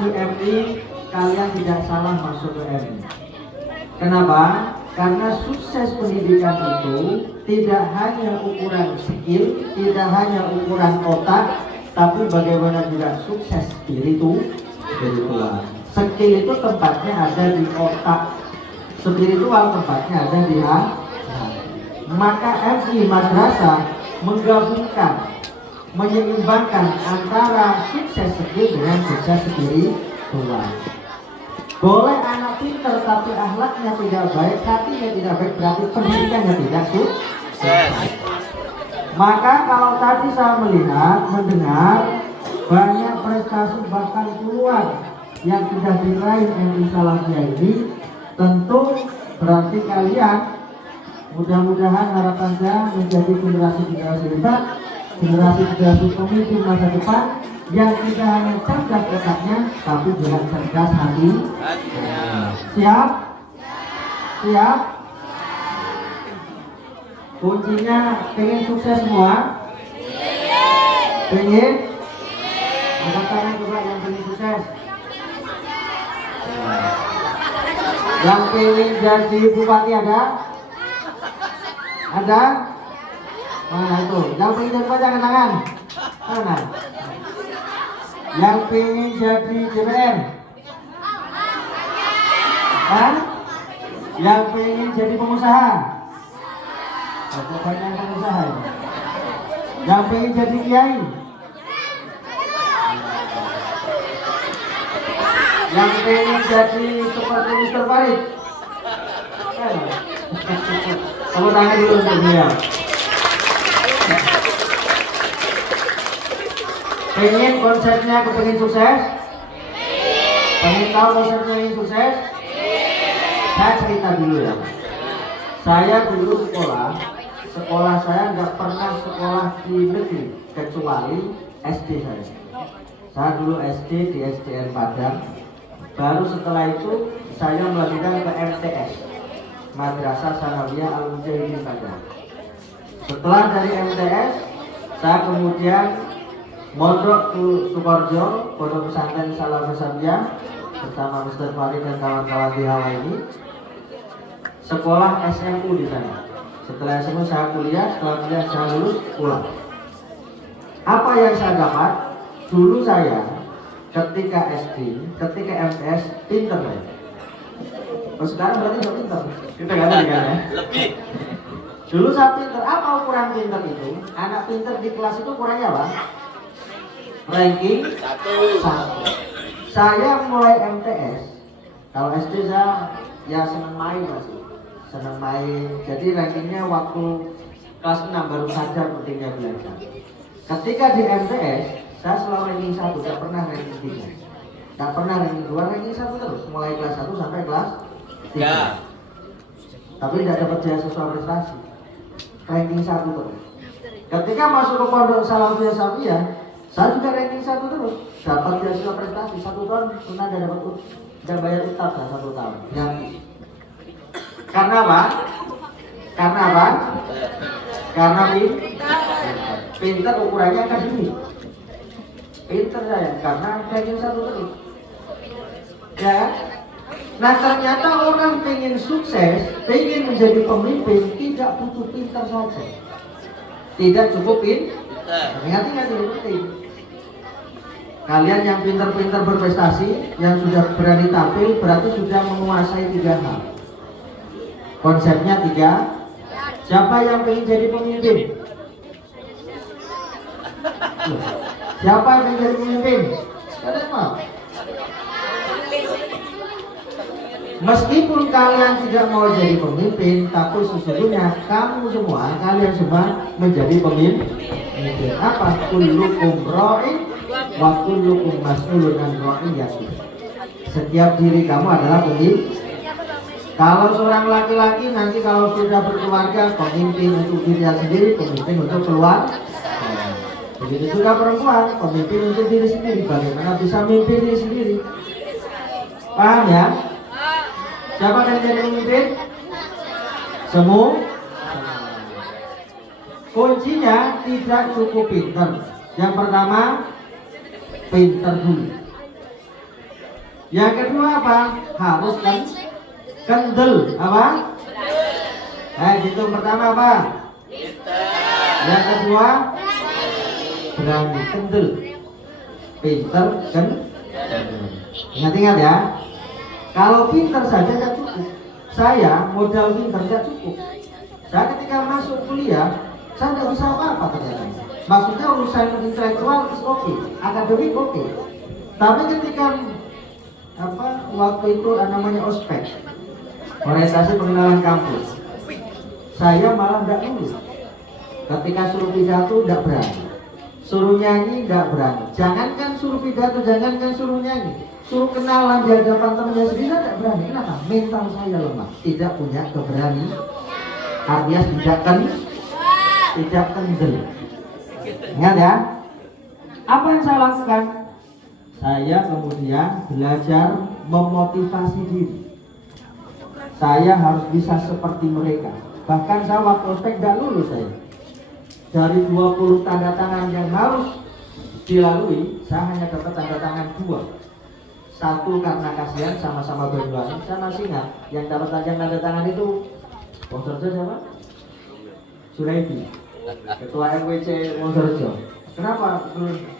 di MI kalian tidak salah masuk ke MI. Kenapa? Karena sukses pendidikan itu tidak hanya ukuran skill, tidak hanya ukuran otak, tapi bagaimana juga sukses spiritual. Skill itu tempatnya ada di otak, spiritual tempatnya ada di hati. Maka MI madrasah menggabungkan, menyeimbangkan antara sukses skill dengan sukses spiritual. Boleh anak pintar tapi akhlaknya tidak baik, hatinya tidak baik, berarti pendidikannya tidak sukses. Maka kalau tadi saya melihat, mendengar banyak prestasi bahkan puluhan yang sudah diraih MI Salafiyah ini, tentu berarti kalian mudah-mudahan harapan saya menjadi generasi-generasi hebat, generasi-generasi pemimpin masa depan yang tidak hanya cerdas otaknya tapi juga cerdas hati. Siap? Siap? Kuncinya pengen sukses semua? Pengen? Angkat tangan coba yang pengen sukses. Yang pengen jadi bupati ada? Ada? Mana itu? Yang pengen jadi bupati angkat tangan. Mana? Yang pengen jadi DPR? Kan? Yang pengen jadi pengusaha? Ada banyak pengusaha ya? Yang pengen jadi kiai? Yang pengen jadi seperti Mr. Farid? Kamu tanya dulu untuk dia. Pengen konsepnya kepengen sukses? Pengen tahu konsepnya ingin sukses? Saya cerita dulu ya. Saya dulu sekolah saya nggak pernah sekolah di negeri kecuali SD saya. Saya dulu SD di SDN Padang. Baru setelah itu saya melanjutkan ke MTS, Madrasah Sanawiyah Al-Mujahidin Padang. Setelah dari MTS, saya kemudian mondok ke Sukoharjo, Pondok Pesantren Salafiyah bersama Mr. Farid dan kawan-kawan di Hawa ini. Sekolah SMU di sana. Setelah SMU saya kuliah, setelah kuliah saya lulus pulang. Apa yang saya dapat? Dulu saya ketika SD, ketika MTS pinter ya. Sekarang berarti nggak pinter. Kita nggak tahu kan ya. Lebih. Dulu saya pinter. Apa ukuran pinter itu? Anak pinter di kelas itu ukurannya apa? Ranking 1. Saya mulai MTS. Kalau SD saya ya senang main masih. Senang main, jadi rankingnya waktu kelas 6 baru sadar pentingnya belajar. Ketika di MTS, saya selalu ranking 1, tidak pernah ranking 3, tidak pernah ranking 2, ranking 1 terus, mulai kelas 1 sampai kelas 3. Tapi tidak dapat beasiswa prestasi, ranking 1 terus. Ketika masuk ke Pondok Salafiyah, saya juga ranking 1 terus, dapat beasiswa prestasi 1 tahun, pernah tidak bayar utang 1 tahun. Karena apa? Karena pinter ukurannya akademik. Pinter saya karena ranking 1 terus. Ya. Nah ternyata orang pengen sukses, pengen menjadi pemimpin tidak butuh pinter saja. Tidak cukup pinter. Ingat ini penting. Kalian yang pinter-pinter berprestasi, yang sudah berani tampil, berarti sudah menguasai 3 hal. Konsepnya 3. Siapa yang ingin jadi pemimpin? Siapa yang ingin jadi pemimpin? Kalian mau? Meskipun kalian tidak mau jadi pemimpin, tapi sesungguhnya kalian semua menjadi pemimpin. Apa? Kullukum ra'in wa kullukum mas'ulun an ra'iyati. Setiap diri kamu adalah pemimpin. Kalau seorang laki-laki nanti kalau sudah berkeluarga, pemimpin untuk dirinya sendiri, pemimpin untuk keluarga. Begitu juga perempuan, pemimpin untuk diri sendiri. Bagaimana bisa memimpin diri sendiri? Paham ya? Siapa yang jadi pemimpin? Semua. Kuncinya tidak cukup pinter. Yang pertama, pinter dulu. Yang kedua apa? Harus kendel. Apa? Hitung pertama apa? Yang kedua berani, kendel. Pinter, ingat-ingat ya. Kalau pinter saja tidak cukup. Saya modal pinter tidak cukup. Saya ketika masuk kuliah, saya tidak bisa apa-apa ternyata. Maksudnya urusan intelektual is oke, akademik oke. Tapi ketika waktu itu namanya ospek, orientasi pengenalan kampus, saya malah tidak lulus. Ketika suruh pidato tidak berani, suruh nyanyi tidak berani. Jangankan suruh pidato, jangankan suruh nyanyi, suruh kenalan di hadapan temannya sendiri tidak berani. Kenapa? Mental saya lemah, tidak punya keberanian, alias tidak kendel. Ingat ya. Apa yang saya lakukan? Saya kemudian belajar memotivasi diri. Saya harus bisa seperti mereka. Bahkan saya waktu ospek tidak lulus saya. Dari 20 tanda tangan yang harus dilalui, saya hanya dapat tanda tangan 2. Satu karena kasihan sama-sama Banyuwangi. Saya masih ingat yang dapat tanda tangan itu Wonorejo siapa? Suraibi, Ketua MWC Wonorejo. Kenapa?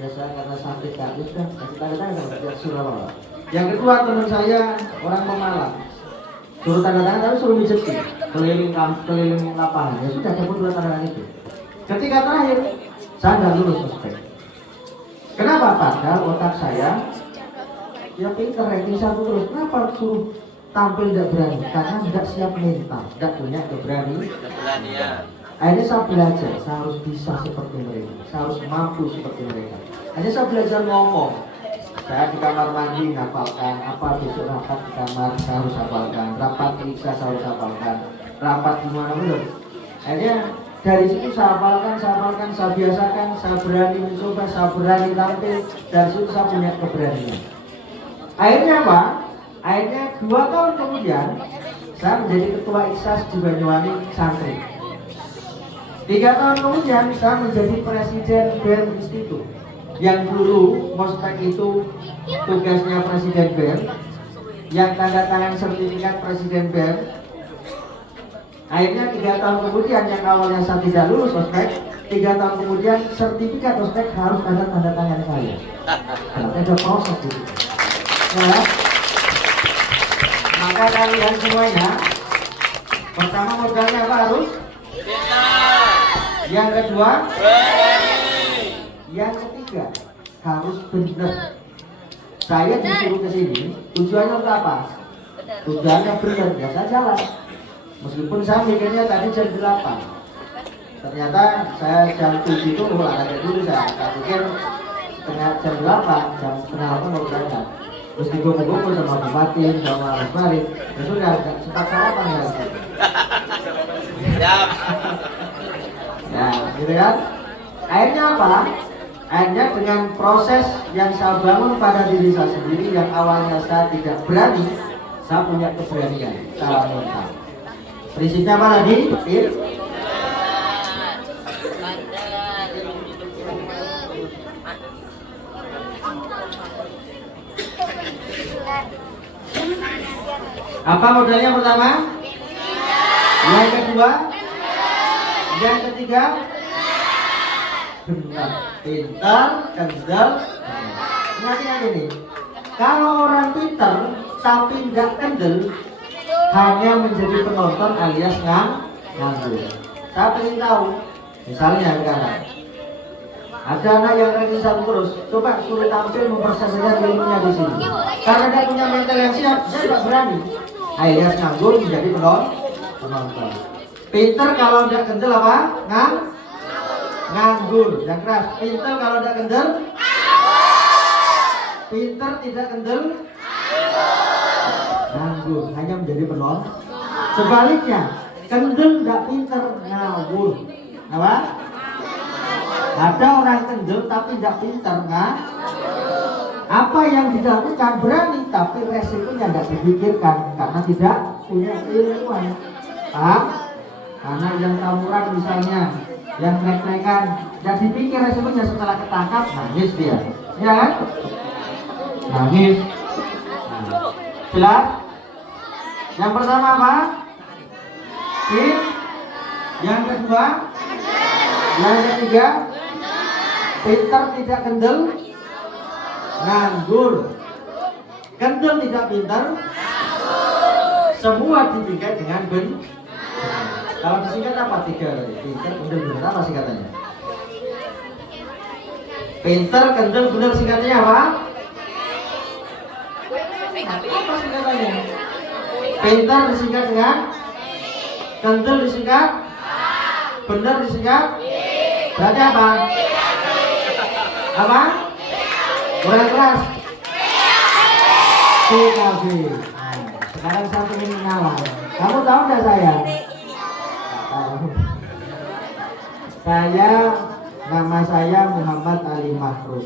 Biasa karena sakit kan. Sudah kasih tanda tangan sama Surabaya. Yang kedua teman saya orang Pemalang. Suruh tanda tangan tapi suruh mijeti keliling lapangan. Ya sudah dapat 2 tanda tangan itu. Ketika terakhir saya tidak lulus ospek. Kenapa? Padahal otak saya ya pinter, ranking 1 terus. Kenapa suruh tampil tidak berani? Karena tidak siap mental, tidak punya keberanian. Akhirnya saya belajar, saya harus bisa seperti mereka, saya harus mampu seperti mereka. Akhirnya saya belajar ngomong. Saya di kamar mandi ngapalkan, apa besok rapat di kamar saya harus hafalkan, rapat periksa saya harus hafalkan, rapat di mana belum. Akhirnya dari situ saya hafalkan, saya biasakan, saya berani mencoba, saya berani tampil. Dari situ saya punya keberanian. Akhirnya apa? Akhirnya 2 tahun kemudian saya menjadi ketua IKSAS di Banyuwangi santri. 3 tahun kemudian saya menjadi presiden BEM Institut. Yang dulu mospek itu tugasnya presiden BEM, yang tanda tangan sertifikat presiden BEM. Akhirnya 3 tahun kemudian yang awalnya saya tidak lulus ospek, 3 tahun kemudian sertifikat ospek harus ada tanda tangan saya. Karena ada proses itu. Ya. Maka kalian semuanya, pertama modalnya apa harus? Yang kedua, yang ketiga harus benar. Saya disuruh ke sini, tujuannya untuk apa? Tujuannya benar, ya saya jalan. Meskipun saya mikirnya tadi jam 8. Ternyata saya jam 7 itu olahraga dulu saya pikir jam 8, jam setengah 8 mau berangkat. Terus digugur-gugur sama Bupati, sama Mas Farid. Ya sudah, sempat sarapan ya. Nah, gitu kan? Akhirnya apa? Akhirnya dengan proses yang saya bangun pada diri saya sendiri, yang awalnya saya tidak berani, saya punya keberanian secara mental. Prinsipnya apa tadi? Apa modalnya pertama? Yang kedua? Yang ketiga? Benar, pintar, kendal. Ingat ini. Kalau orang pintar tapi tidak kendel, hanya menjadi penonton alias nganggur. Saya ingin tahu, misalnya sekarang ada anak yang ranking 1 terus, coba suruh tampil mempersiapkan ilmunya di sini. Karena dia punya mental yang siap, dia tidak berani. Alias nganggur menjadi penonton. Pintar kalau tidak kendel apa? Nganggur. Yang keras. Pintar kalau tidak kendel? Pintar tidak kendel? Nganggur. Hanya menjadi penonton. Sebaliknya, kendel tidak pintar, ngawur. Apa? Ada orang kendel tapi tidak pintar, apa yang dilakukan berani tapi resikonya tidak dipikirkan karena tidak punya keilmuan. Paham? Anak yang tawuran misalnya, yang naik-naikan, tidak dipikir resikonya setelah ketangkap nangis dia, ya kan? Nangis. Nah, Jelas? Yang pertama apa? Yang kedua? Yang ketiga? Pintar tidak kendel? Nganggur. Kendel tidak pintar? Semua disingkat dengan benar. Kalau disingkat apa? Tiga. Pintar, kendel, benar. Apa singkatannya? Pintar, kendel, benar. Singkatannya apa? Apa singkatannya? Pintar disingkat dengan, kendel disingkat, benar disingkat. Berarti apa? Apa? Kurang keras. PKB. Nah, sekarang satu ingin mengalah. Kamu tahu nggak saya? Nama saya Muhammad Ali Mahfuz.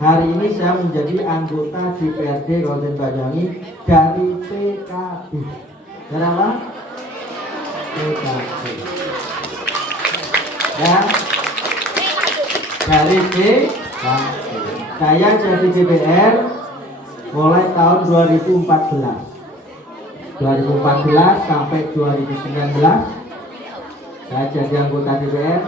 Hari ini saya menjadi anggota DPRD Kabupaten Banyuwangi dari PKB. Dan apa? PKB. Dan dari PKB. Saya jadi DPR mulai tahun 2014. 2014 sampai 2019 saya jadi anggota DPR.